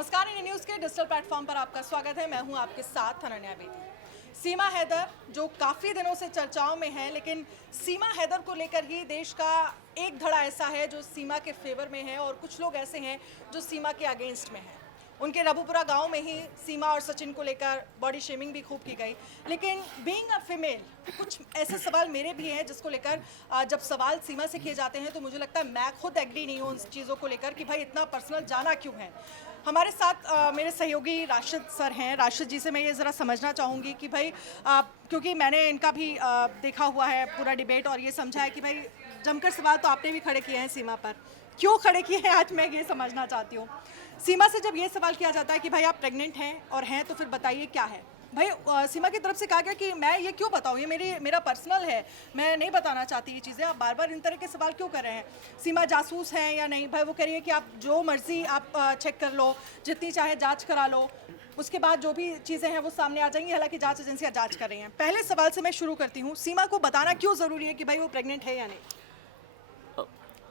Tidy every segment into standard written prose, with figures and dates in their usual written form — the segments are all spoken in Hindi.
नमस्कार, इंडिया न्यूज़ के डिजिटल प्लेटफॉर्म पर आपका स्वागत है। मैं हूं आपके साथ अनन्या बेदी। सीमा हैदर जो काफ़ी दिनों से चर्चाओं में है, लेकिन सीमा हैदर को लेकर ही देश का एक धड़ा ऐसा है जो सीमा के फेवर में है और कुछ लोग ऐसे हैं जो सीमा के अगेंस्ट में हैं। उनके रबुपुरा गांव में ही सीमा और सचिन को लेकर बॉडी शेमिंग भी खूब की गई। लेकिन बीइंग अ फीमेल कुछ ऐसे सवाल मेरे भी हैं जिसको लेकर जब सवाल सीमा से किए जाते हैं तो मुझे लगता है मैं खुद एग्री नहीं हूँ उन चीज़ों को लेकर कि भाई इतना पर्सनल जाना क्यों है। हमारे साथ मेरे सहयोगी राशिद सर हैं। राशिद जी से मैं ये ज़रा समझना चाहूँगी कि भाई क्योंकि मैंने इनका भी देखा हुआ है पूरा डिबेट और ये समझा है कि भाई जमकर सवाल तो आपने भी खड़े किए हैं सीमा पर, क्यों खड़े किए हैं आज मैं ये समझना चाहती हूँ। सीमा से जब ये सवाल किया जाता है कि भाई आप प्रेग्नेंट हैं और हैं तो फिर बताइए क्या है। भाई सीमा की तरफ से कहा गया कि मैं ये क्यों बताऊँ, ये मेरा पर्सनल है, मैं नहीं बताना चाहती ये चीज़ें। आप बार बार इन तरह के सवाल क्यों कर रहे हैं। सीमा जासूस है या नहीं, भाई वो कह रही है कि आप जो मर्जी आप चेक कर लो, जितनी चाहे जांच करा लो, उसके बाद जो भी चीज़ें हैं वो सामने आ जाएंगी। हालांकि जांच एजेंसियां जांच कर रही हैं। पहले सवाल से मैं शुरू करती हूँ, सीमा को बताना क्यों ज़रूरी है कि भाई वो प्रेग्नेंट है या नहीं।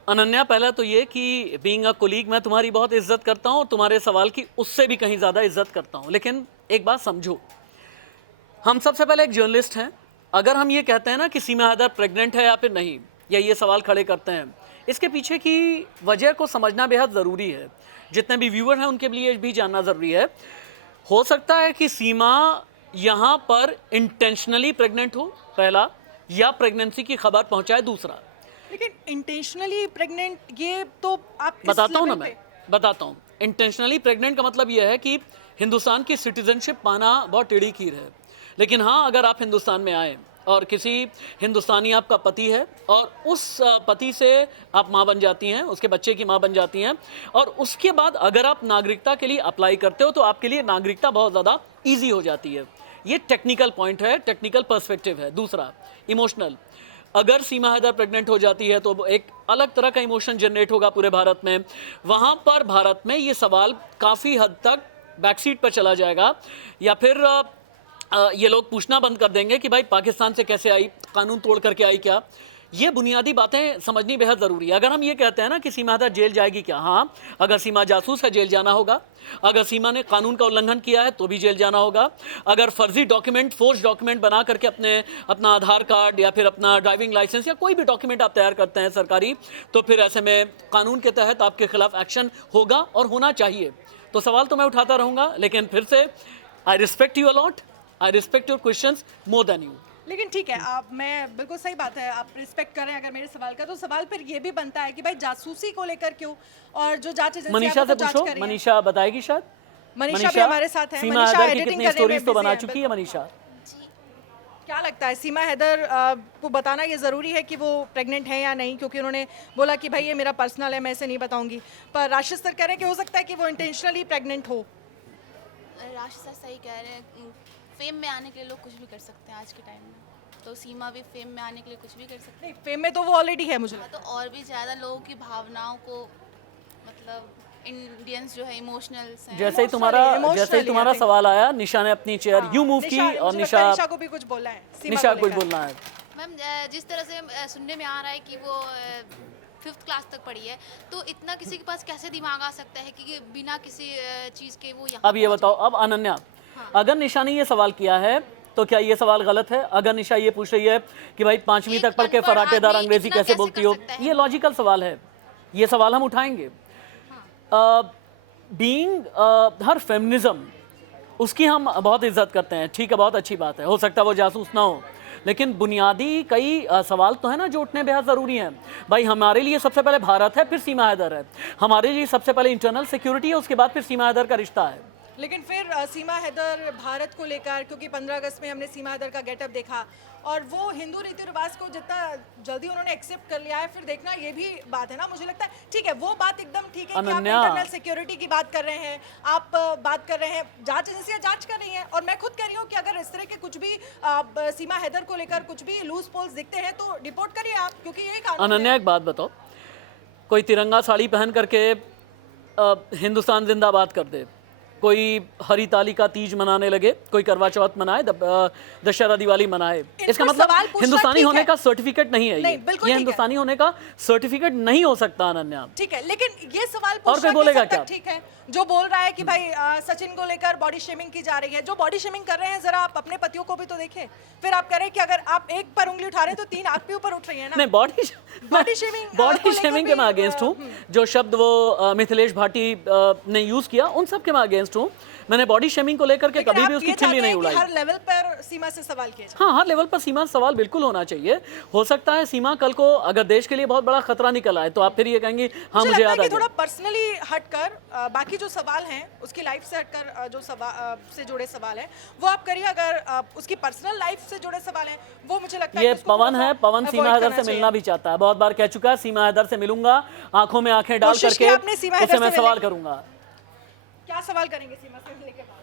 अनन्या, पहला तो ये कि बीइंग अ कोलीग मैं तुम्हारी बहुत इज्जत करता हूँ और तुम्हारे सवाल की उससे भी कहीं ज़्यादा इज्जत करता हूँ, लेकिन एक बात समझो, हम सबसे पहले एक जर्नलिस्ट हैं। अगर हम ये कहते हैं ना कि सीमा हैदर प्रेग्नेंट है या फिर नहीं, या ये सवाल खड़े करते हैं, इसके पीछे की वजह को समझना बेहद ज़रूरी है। जितने भी व्यूअर हैं उनके लिए भी जानना ज़रूरी है। हो सकता है कि सीमा यहाँ पर इंटेंशनली प्रेग्नेंट हो, पहला, या प्रेगनेंसी की खबर पहुँचाए, दूसरा। लेकिन इंटेंशनली प्रेग्नेंट ये तो आप बताता हूँ ना, मैं बताता हूँ। इंटेंशनली प्रेग्नेंट का मतलब यह है कि हिंदुस्तान की सिटीजनशिप पाना बहुत टेढ़ी खीर है। लेकिन हाँ, अगर आप हिंदुस्तान में आए और किसी हिंदुस्तानी आपका पति है और उस पति से आप माँ बन जाती हैं, उसके बच्चे की माँ बन जाती हैं, और उसके बाद अगर आप नागरिकता के लिए अप्लाई करते हो तो आपके लिए नागरिकता बहुत ज़्यादा ईजी हो जाती है। ये टेक्निकल पॉइंट है, टेक्निकल पर्सपेक्टिव है। दूसरा, इमोशनल। अगर सीमा हैदर प्रेग्नेंट हो जाती है तो एक अलग तरह का इमोशन जनरेट होगा पूरे भारत में। वहाँ पर भारत में ये सवाल काफ़ी हद तक बैकसीट पर चला जाएगा, या फिर ये लोग पूछना बंद कर देंगे कि भाई पाकिस्तान से कैसे आई, कानून तोड़ करके आई क्या। ये बुनियादी बातें समझनी बेहद ज़रूरी है। अगर हम ये कहते हैं ना कि सीमा हैदर जेल जाएगी क्या, हाँ, अगर सीमा जासूस है जेल जाना होगा। अगर सीमा ने कानून का उल्लंघन किया है तो भी जेल जाना होगा। अगर फर्जी डॉक्यूमेंट, फोर्ज डॉक्यूमेंट बना करके अपना आधार कार्ड या फिर अपना ड्राइविंग लाइसेंस या कोई भी डॉक्यूमेंट आप तैयार करते हैं सरकारी, तो फिर ऐसे में कानून के तहत आपके खिलाफ एक्शन होगा और होना चाहिए। तो सवाल तो मैं उठाता रहूँगा, लेकिन फिर से I respect you a lot, I respect your questions more than you. लेकिन ठीक है, आप, मैं बिल्कुल सही बात है, आप रिस्पेक्ट कर रहे हैं अगर मेरे सवाल का, तो सवाल फिर ये भी बनता है कि भाई जासूसी को लेकर क्यों, और जो जांच एजेंसी मनीषा से पूछो, मनीषा बताएगी शायद। मनीषा भी हमारे साथ है। सीमा हैदर की कितनी स्टोरीज तो बना चुकी है मनीषा। क्या लगता है सीमा हैदर को बताना ये ज़रूरी है कि वो प्रेग्नेंट है या नहीं, क्योंकि उन्होंने बोला कि भाई ये मेरा पर्सनल है, मैं इसे नहीं बताऊंगी, पर राशिद सर कह रहे हैं कि हो सकता है कि वो इंटेंशनली प्रेग्नेंट हो। राशिद सर सही कह रहे हैं, फेम में आने के लिए लोग कुछ भी कर सकते हैं आज के टाइम में, तो सीमा भी फेम में आने के लिए कुछ भी कर सकते हैं। फेम में तो वो ऑलरेडी है मुझे तो और भी ज़्यादा लोगों की भावनाओं को, मतलब इंडियंस जो है इमोशनल हैं। जैसे ही तुम्हारा सवाल आया, निशा ने अपनी चेयर यूं मूव की, और निशा को भी कुछ बोलना है, निशा कुछ बोलना है। मैम, जिस तरह से सुनने में आ रहा है कि वो 5th क्लास तक पढ़ी है, तो इतना किसी के पास कैसे दिमाग आ सकता है कि बिना किसी चीज़ के वो यहाँ। अब ये बताओ, अब अनन्या, अगर निशा ने ये सवाल किया है तो क्या ये सवाल गलत है? अगर निशा ये पूछ रही है कि भाई 5वीं तक पढ़ के फराटेदार अंग्रेजी कैसे बोलती हो, ये लॉजिकल सवाल है, ये सवाल हम उठाएंगे। बीइंग हर फेमिनिज्म, उसकी हम बहुत इज्जत करते हैं, ठीक है, बहुत अच्छी बात है। हो सकता है वो जासूस ना हो, लेकिन बुनियादी कई सवाल तो है ना जो उठने बेहद ज़रूरी हैं। भाई हमारे लिए सबसे पहले भारत है, फिर सीमा हैदर है। हमारे लिए सबसे पहले इंटरनल सिक्योरिटी है, उसके बाद फिर सीमा हैदर का रिश्ता है। लेकिन फिर सीमा हैदर भारत को लेकर, क्योंकि 15 अगस्त में हमने सीमा हैदर का गेटअप देखा और वो हिंदू रीति रिवाज को जितना जल्दी उन्होंने एक्सेप्ट कर लिया है, फिर देखना ये भी बात है ना। मुझे लगता है ठीक है, वो बात एकदम ठीक है कि आप इंटरनल सिक्योरिटी की बात कर रहे हैं, आप बात कर रहे हैं, जांच एजेंसियां जांच कर रही हैं, और मैं खुद कह रही हूँ कि अगर इस तरह के कुछ भी सीमा हैदर को लेकर कुछ भी लूज पोल्स दिखते हैं तो रिपोर्ट करिए आप, क्योंकि ये कानून है। अनन्या, एक बात बताओ, कोई तिरंगा साड़ी पहन करके हिंदुस्तान जिंदाबाद कर दे, कोई हरिताली का तीज मनाने लगे, कोई करवा चौथ मनाए, दशहरा दिवाली मनाए, इसका कोई मतलब सवाल पूछना हिंदुस्तानी ठीक होने है। का सर्टिफिकेट नहीं है नहीं, ये बिल्कुल ये ठीक है। हिंदुस्तानी होने का सर्टिफिकेट नहीं हो सकता अनन्या। ठीक है, लेकिन ये सवाल कोई पूछना बोलेगा किस हद तक क्या? ठीक है? जो बोल रहा है कि भाई सचिन को लेकर बॉडी शेमिंग की जा रही है, जो बॉडी शेमिंग कर रहे हैं जरा आप अपने पतियों को भी तो देखें। फिर आप कह रहे हैं कि अगर आप एक पर उंगली उठा रहे हैं तो 3 आंख भी ऊपर उठ रही है ना। नहीं, बॉडी Body shaming, को बॉडी लेकर शेमिंग के भी, मैं अगेंस्ट हूँ। जो शब्द वो मिथिलेश भाटी ने यूज किया उन सब के मैं अगेंस्ट हूँ। मैंने बॉडी शेमिंग को लेकर के लेकिन कभी आप भी उसकी ये खिल्ली चाहते नहीं हैं कि उड़ाई। हर लेवल पर सीमा से सवाल किए जाए। हाँ, हर लेवल पर सीमा सवाल बिल्कुल होना चाहिए। हो सकता है सीमा कल को अगर देश के लिए बहुत बड़ा खतरा निकल आए तो आप फिर ये कहेंगे हाँ मुझे लगता है याद आ कि गया। थोड़ा पर्सनली हटकर बाकी जो सवाल हैं उसकी लाइफ से हटकर जो सवाल से जुड़े सवाल हैं वो आप करिए। अगर उसकी पर्सनल लाइफ से जुड़े सवाल हैं वो मुझे लगता है ये कि उसको पवन थोड़ा है, सा पवन avoid सीमा हैदर करना से चाहिए। मिलना भी चाहता है, बहुत बार कह चुका है सीमा हैदर से मिलूंगा, आंखों में आंखें डाल कोशिश करके की आपने सीमा हैदर उससे से मैं मिलने सवाल की? करूंगा। क्या सवाल करेंगे सीमा से मिलने के बाद?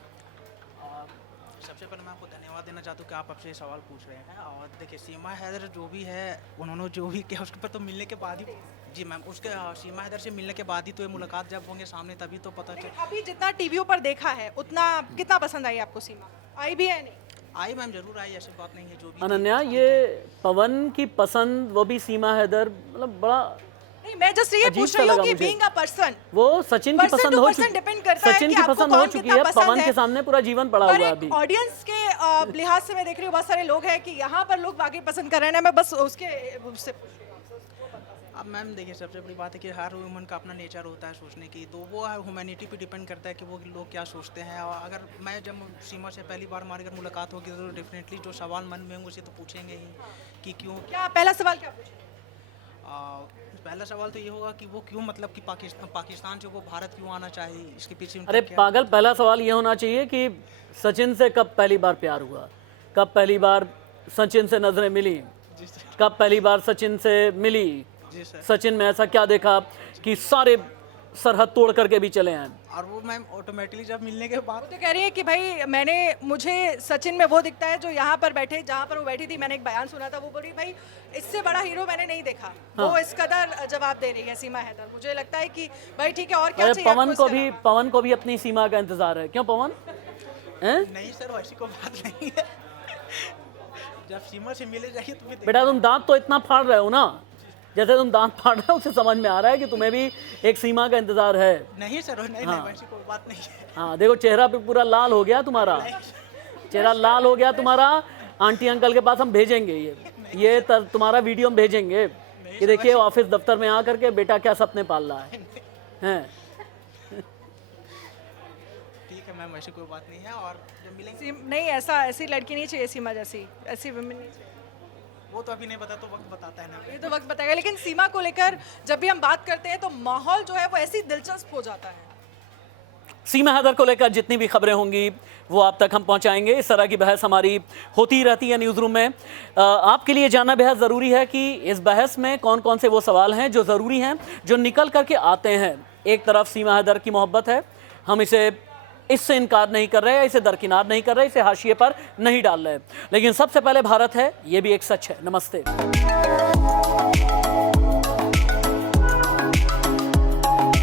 सबसे पहले मैं आपको धन्यवाद देना चाहता हूँ कि आप आपसे सवाल पूछ रहे हैं। और देखिए सीमा हैदर जो भी है उन्होंने जो भी किया उसके पर तो मिलने के बाद ही जी मैम उसके सीमा हैदर से मिलने के बाद ही तो ये मुलाकात जब होंगे सामने तभी तो पता चल। लेकिन अभी जितना टीवियों पर देखा है उतना कितना पसंद आई आपको सीमा? आई भी है नहीं? आई मैम जरूर आई, ऐसी बात नहीं है। जो भी अनन्या, ये पवन की पसंद वो भी सीमा हैदर, मतलब बड़ा नहीं, मैं जस्ट ये अजीब पूछ सा रही हूँ लगा कि मुझे। बीइंग अ पर्सन वो सचिन की Person पसंद to हो person चुकी, depend करता है सचिन कि की आपको पसंद हो कौन चुकी कितना है, पसंद पवन है। के सामने पूरा जीवन पड़ा पर हुआ है एक अभी। ऑडियंस के लिहाज से मैं देख रही हूँ बहुत सारे लोग हैं कि यहाँ पर लोग वाकई पसंद कर रहे हैं ना। मैं बस उसके उससे पूछ रही हूँ। अब मैम देखिए सबसे बड़ी बात है कि हर वुमन का अपना नेचर होता है सोचने की, तो वो ह्यूमैनिटी पे डिपेंड करता है कि वो लोग क्या सोचते हैं। और अगर मैं जब सीमा से पहली बार हमारी अगर मुलाकात होगी तो डेफिनेटली जो सवाल मन में होंगे उसे तो पूछेंगे ही कि क्यों। क्या पहला सवाल क्या पूछेंगे? पहला सवाल तो ये होगा कि वो क्यों मतलब कि पाकिस्तान से वो भारत क्यों आना चाहिए, इसके पीछे उनका अरे क्या- पागल, पहला सवाल ये होना चाहिए कि सचिन से कब पहली बार प्यार हुआ, कब पहली बार सचिन से नजरें मिली, जी सर। कब पहली बार सचिन से मिली, जी सर। सचिन में ऐसा क्या देखा कि सारे सरहद तोड़ करके भी चले आए। और वो मैम ऑटोमेटिकली जब मिलने के बाद तो कह रही है कि भाई मुझे सचिन में वो दिखता है जो यहाँ पर बैठे, जहाँ पर वो बैठी थी। मैंने एक बयान सुना था, वो बोल रही भाई इससे बड़ा हीरो मैंने नहीं देखा। वो इस कदर जवाब दे रही है सीमा हैदर। मुझे लगता है कि भाई ठीक है, और क्या अरे चाहिए पवन आपको को इसके भी अलावा? पवन को भी अपनी सीमा का इंतजार है। क्यों पवन? हैं? नहीं सर वैसी कोई बात नहीं है। जब सीमा से मिले जाइए तो फिर बेटा तुम दांत तो इतना फाड़ रहे हो ना, जैसे तुम दांत फाड़ रहे हो उससे समझ में आ रहा है कि तुम्हें भी एक सीमा का इंतजार है। नहीं सर नहीं नहीं वैसी कोई बात नहीं है। हाँ देखो, चेहरा पे पूरा लाल हो गया तुम्हारा, चेहरा लाल हो गया तुम्हारा। आंटी अंकल के पास हम भेजेंगे ये तुम्हारा वीडियो हम भेजेंगे कि देखिए ऑफिस दफ्तर में आकर के बेटा क्या सपने पाल रहा है। हैं? ठीक है मैम वैसी कोई बात नहीं है। और जब मिलेंगे नहीं, ऐसी लड़की नहीं चाहिए सीमा जैसी, ऐसी वुमेन नहीं चाहिए। वो तो अभी नहीं पता, तो वक्त बताता है ना। ये तो वक्त बताएगा। लेकिन सीमा को लेकर जब भी हम बात करते हैं तो माहौल जो है वो ऐसी दिलचस्प हो जाता है। सीमा हैदर को लेकर जितनी भी खबरें होंगी वो आप तक हम पहुंचाएंगे। इस तरह की बहस हमारी होती रहती है न्यूज़ रूम में। आपके लिए जानना बेहद ज़रूरी है कि इस बहस में कौन कौन से वो सवाल हैं जो ज़रूरी हैं, जो निकल करके आते हैं। एक तरफ सीमा हैदर की मोहब्बत है, हम इससे इनकार नहीं कर रहे, इसे दरकिनार नहीं कर रहे, इसे हाशिए पर नहीं डाल रहे, लेकिन सबसे पहले भारत है, ये भी एक सच है। नमस्ते।